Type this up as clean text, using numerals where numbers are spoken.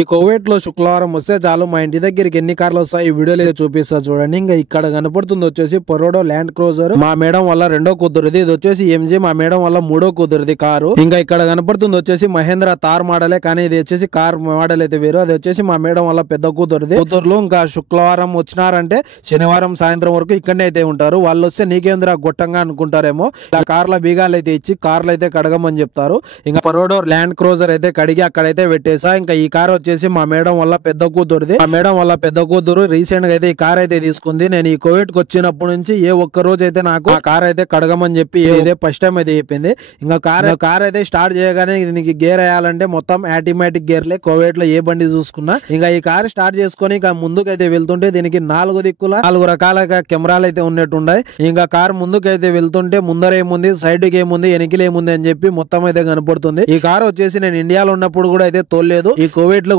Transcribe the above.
ఈ కోవిడ్ లో శుక్రవారం వస్తే చాలు మా ఇంటి దగ్గరికి ఎన్ని కార్లు వస్తాయి ఈ వీడియోలో చూపిస్తా చూడండి. ఇంకా ఇక్కడ కనపడుతుంది వచ్చేసి పొరోడో ల్యాండ్ క్రూజర్ మా మేడం వల్ల రెండో కూతురుది, ఇది వచ్చేసి ఎంజీ మా మేడం వల్ల మూడో కూతురుది కారు. ఇంకా ఇక్కడ కనపడుతుంది వచ్చేసి మహేంద్ర తార్ మోడలే, కానీ ఇది వచ్చేసి కార్ మోడల్ అయితే వేరు. అది వచ్చేసి మా మేడం వల్ల పెద్ద కూతురుది. కూతుర్లు ఇంకా శుక్రవారం వచ్చినారంటే శనివారం సాయంత్రం వరకు ఇక్కడనే అయితే ఉంటారు. వాళ్ళు వస్తే నీకేంద్ర గొట్టంగా అనుకుంటారేమో, ఆ కార్ల బీగాలు అయితే ఇచ్చి కార్లు అయితే కడగమని చెప్తారు. ఇంకా పొరోడో ల్యాండ్ క్రూజర్ అయితే కడిగి అక్కడైతే పెట్టేసా. ఇంకా ఈ కార్ వచ్చేసి మా మేడం వల్ల పెద్ద కూతురుది. మా మేడం వల్ల పెద్ద కూతురు రీసెంట్ గా అయితే ఈ కార్ అయితే తీసుకుంది. నేను ఈ కోవిడ్ కి వచ్చినప్పటి నుంచి ఏ ఒక్క రోజు అయితే నాకు ఆ కార్ అయితే కడగమని చెప్పి ఇదే ఫస్ట్ టైం అయితే చెప్పింది. ఇంకా కార్ అయితే స్టార్ట్ చేయగానే దీనికి గేర్ వేయాలంటే మొత్తం ఆటోమేటిక్ గేర్లే. కోవిడ్ లో ఏ బండి చూసుకున్నా ఇంకా ఈ కార్ స్టార్ట్ చేసుకుని ఇంకా ముందుకైతే వెళ్తుంటే దీనికి 4 దిక్కుల 4 రకాల కెమెరాలు అయితే ఉన్నట్టున్నాయి. ఇంకా కార్ ముందుకైతే వెళ్తుంటే ముందర ఏముంది, సైడ్ కి ఏముంది, వెనకలు ఏముంది అని చెప్పి మొత్తం అయితే కనపడుతుంది. ఈ కార్ వచ్చేసి నేను ఇండియాలో ఉన్నప్పుడు కూడా అయితే తోలేదు. ఈ కోవిడ్ లో